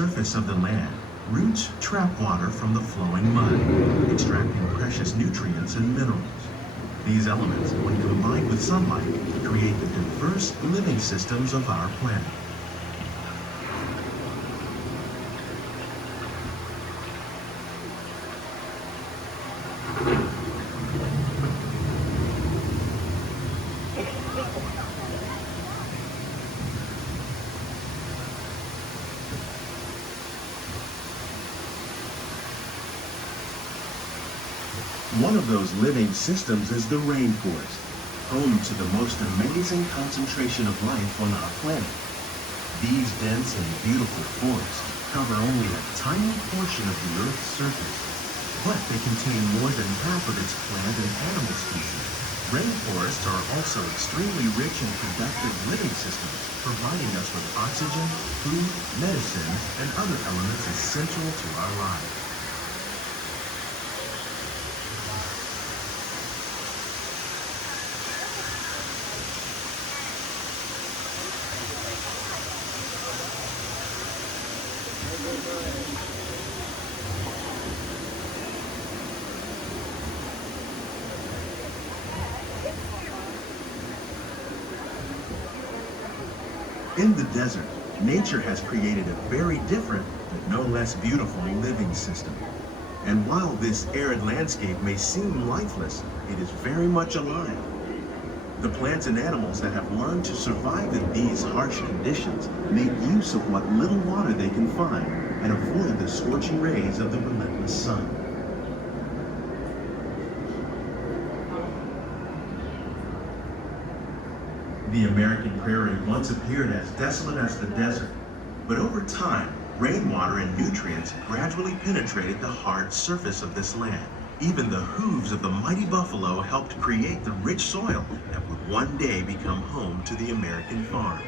surface of the land, roots trap water from the flowing mud, extracting precious nutrients and minerals. These elements, when combined with sunlight, create the diverse living systems of our planet. One of those living systems is the rainforest, home to the most amazing concentration of life on our planet. These dense and beautiful forests cover only a tiny portion of the Earth's surface, but they contain more than half of its plant and animal species. Rainforests are also extremely rich and productive living systems, providing us with oxygen, food, medicines, and other elements essential to our lives. In the desert, nature has created a very different, but no less beautiful living system. And while this arid landscape may seem lifeless, it is very much alive. The plants and animals that have learned to survive in these harsh conditions make use of what little water they can find and avoid the scorching rays of the relentless sun. The American prairie once appeared as desolate as the desert, but over time, rainwater and nutrients gradually penetrated the hard surface of this land. Even the hooves of the mighty buffalo helped create the rich soil that would one day become home to the American farm.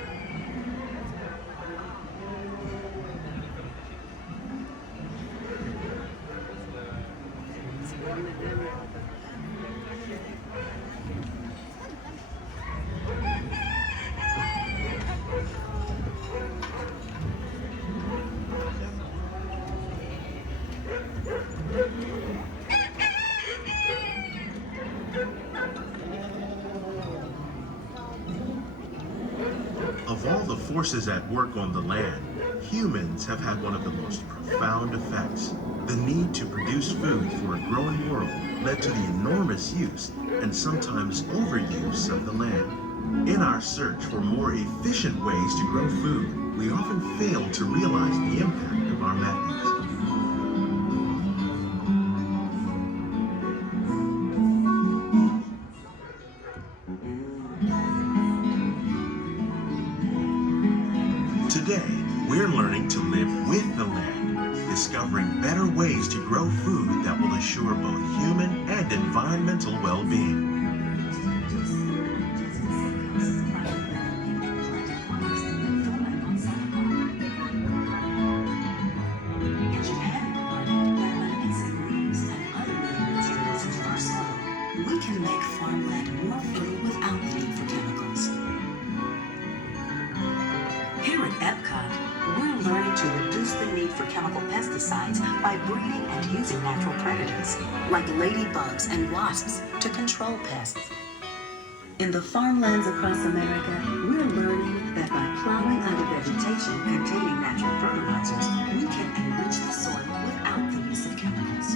Of all the forces at work on the land, humans have had one of the most profound effects. The need to produce food for a growing world led to the enormous use and sometimes overuse of the land. In our search for more efficient ways to grow food, we often fail to realize the impact of our methods. Today, we're learning to live with the land, discovering better ways to grow food that will assure both human and environmental well-being. We can make farmland more fertile without the need for chemicals. Here at Epcot, we're learning to reduce the need for chemical pesticides by breeding and using natural predators, like ladybugs and wasps, to control pests. In the farmlands across America, we're learning that by plowing under vegetation containing natural fertilizers, we can enrich the soil without the use of chemicals.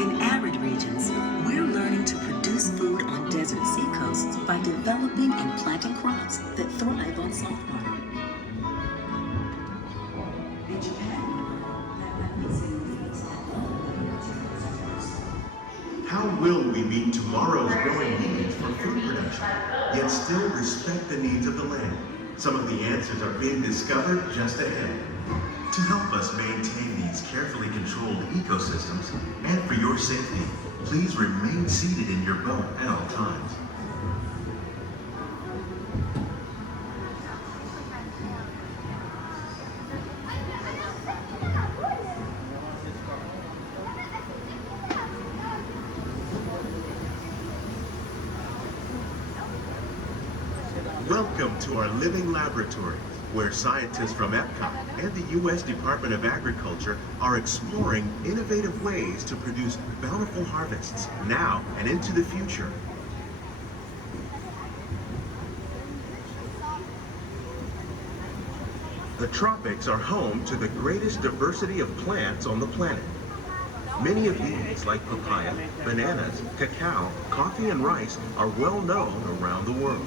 In arid regions, we're learning to produce food on desert seacoasts by developing and planting crops that thrive on salt water. In Japan, How will we meet tomorrow's growing needs for food production, yet still respect the needs of the land? Some of the answers are being discovered just ahead. To help us maintain these carefully controlled ecosystems, and for your safety, please remain seated in your boat at all times. Welcome to our living laboratories. where scientists from Epcot and the U.S. Department of Agriculture are exploring innovative ways to produce bountiful harvests now and into the future. The tropics are home to the greatest diversity of plants on the planet. Many of these, like papaya, bananas, cacao, coffee, and rice, are well known around the world.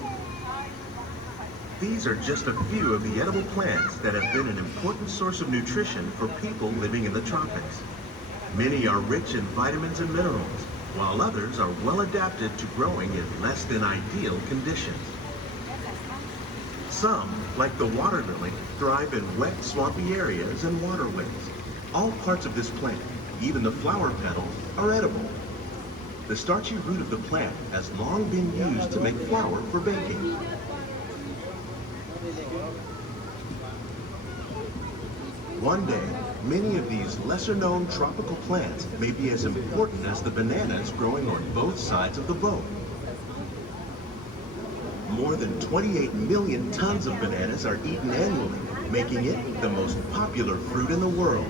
These are just a few of the edible plants that have been an important source of nutrition for people living in the tropics. Many are rich in vitamins and minerals, while others are well adapted to growing in less than ideal conditions. Some, like the water lily, thrive in wet, swampy areas and waterways. All parts of this plant, even the flower petals, are edible. The starchy root of the plant has long been used to make flour for baking. One day, many of these lesser-known tropical plants may be as important as the bananas growing on both sides of the boat. More than 28 million tons of bananas are eaten annually, making it the most popular fruit in the world.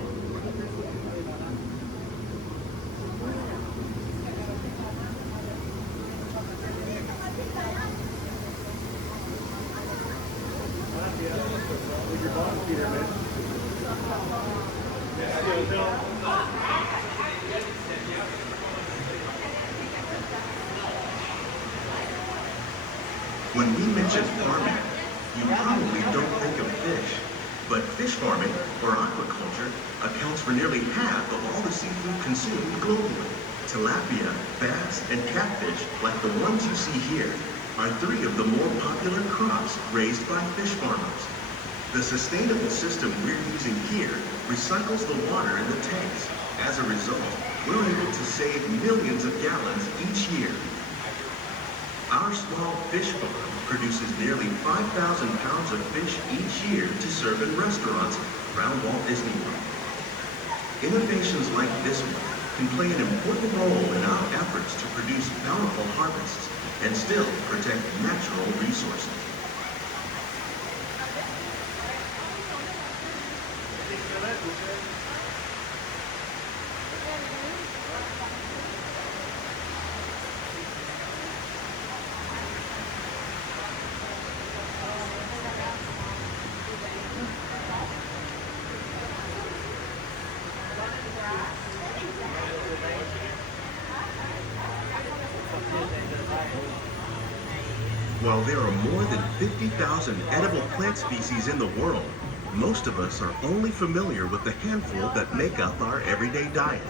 When we mention farming, you probably don't think of fish. But fish farming, or aquaculture, accounts for nearly half of all the seafood consumed globally. Tilapia, bass, and catfish, like the ones you see here, are three of the more popular crops raised by fish farmers. The sustainable system we're using here recycles the water in the tanks. As a result, we're able to save millions of gallons each year. Our small fish farm produces nearly 5,000 pounds of fish each year to serve in restaurants around Walt Disney World. Innovations like this one can play an important role in our efforts to produce bountiful harvests and still protect natural resources. While there are more than 50,000 edible plant species in the world, most of us are only familiar with the handful that make up our everyday diet.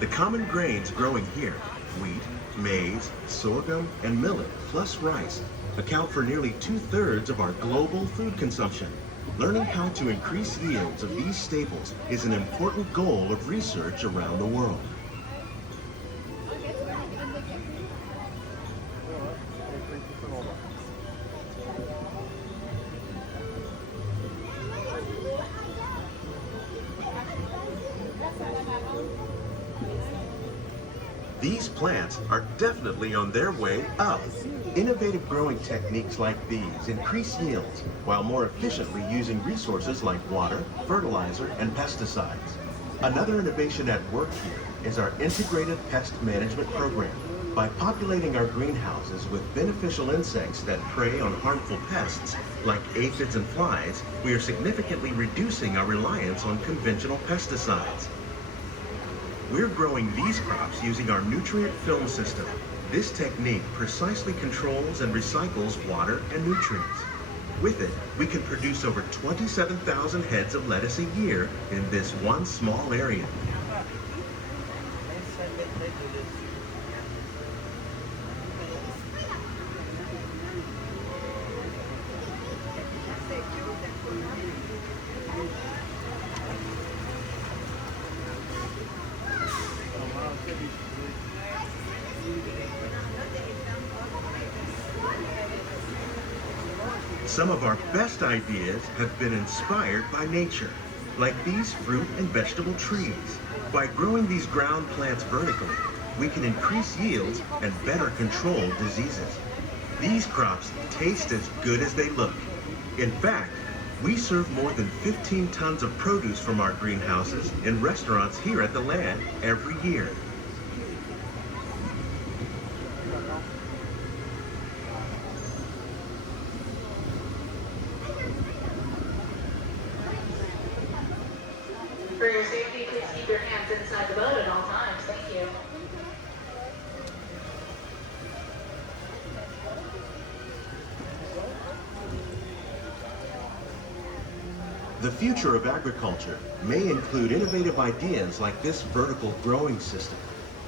The common grains growing here, wheat, maize, sorghum, and millet, plus rice, account for nearly 2/3 of our global food consumption. Learning how to increase yields of these staples is an important goal of research around the world. These plants are definitely on their way up. Innovative growing techniques like these increase yields while more efficiently using resources like water, fertilizer, and pesticides. Another innovation at work here is our integrated pest management program. By populating our greenhouses with beneficial insects that prey on harmful pests like aphids and flies, we are significantly reducing our reliance on conventional pesticides. We're growing these crops using our nutrient film system. This technique precisely controls and recycles water and nutrients. With it, we can produce over 27,000 heads of lettuce a year in this one small area. Some of our best ideas have been inspired by nature, like these fruit and vegetable trees. By growing these ground plants vertically, we can increase yields and better control diseases. These crops taste as good as they look. In fact, We serve more than 15 tons of produce from our greenhouses in restaurants here at the land every year. For your safety, please keep your hands inside the boat at all times. Thank you. The future of agriculture may include innovative ideas like this vertical growing system.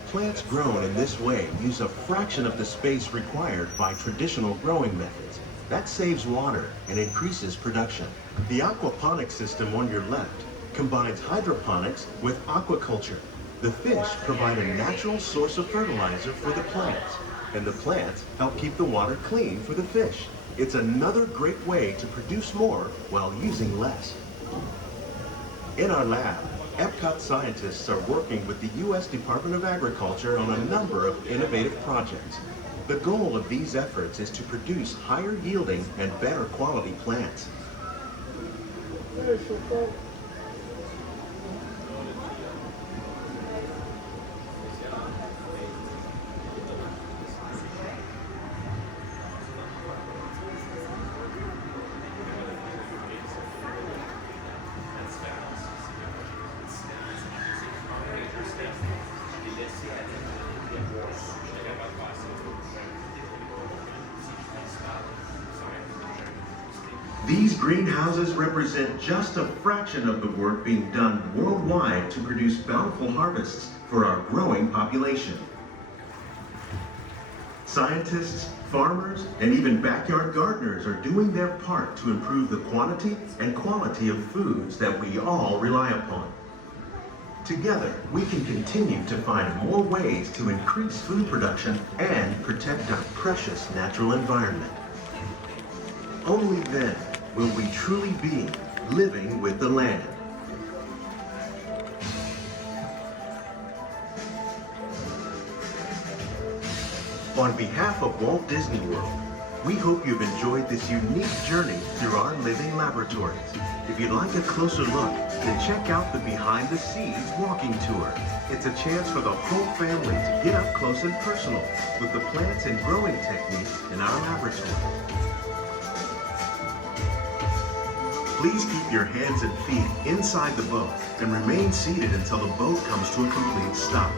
Plants grown in this way use a fraction of the space required by traditional growing methods. That saves water and increases production. The aquaponics system on your left combines hydroponics with aquaculture. The fish provide a natural source of fertilizer for the plants, and the plants help keep the water clean for the fish. It's another great way to produce more while using less. In our lab, Epcot scientists are working with the U.S. Department of Agriculture on a number of innovative projects. The goal of these efforts is to produce higher yielding and better quality plants. These greenhouses represent just a fraction of the work being done worldwide to produce bountiful harvests for our growing population. Scientists, farmers, and even backyard gardeners are doing their part to improve the quantity and quality of foods that we all rely upon. Together, we can continue to find more ways to increase food production and protect our precious natural environment. Only then will we truly be living with the land. On behalf of Walt Disney World, we hope you've enjoyed this unique journey through our living laboratories. If you'd like a closer look, then check out the Behind the Scenes walking tour. It's a chance for the whole family to get up close and personal with the plants and growing techniques in our laboratory. Please keep your hands and feet inside the boat and remain seated until the boat comes to a complete stop.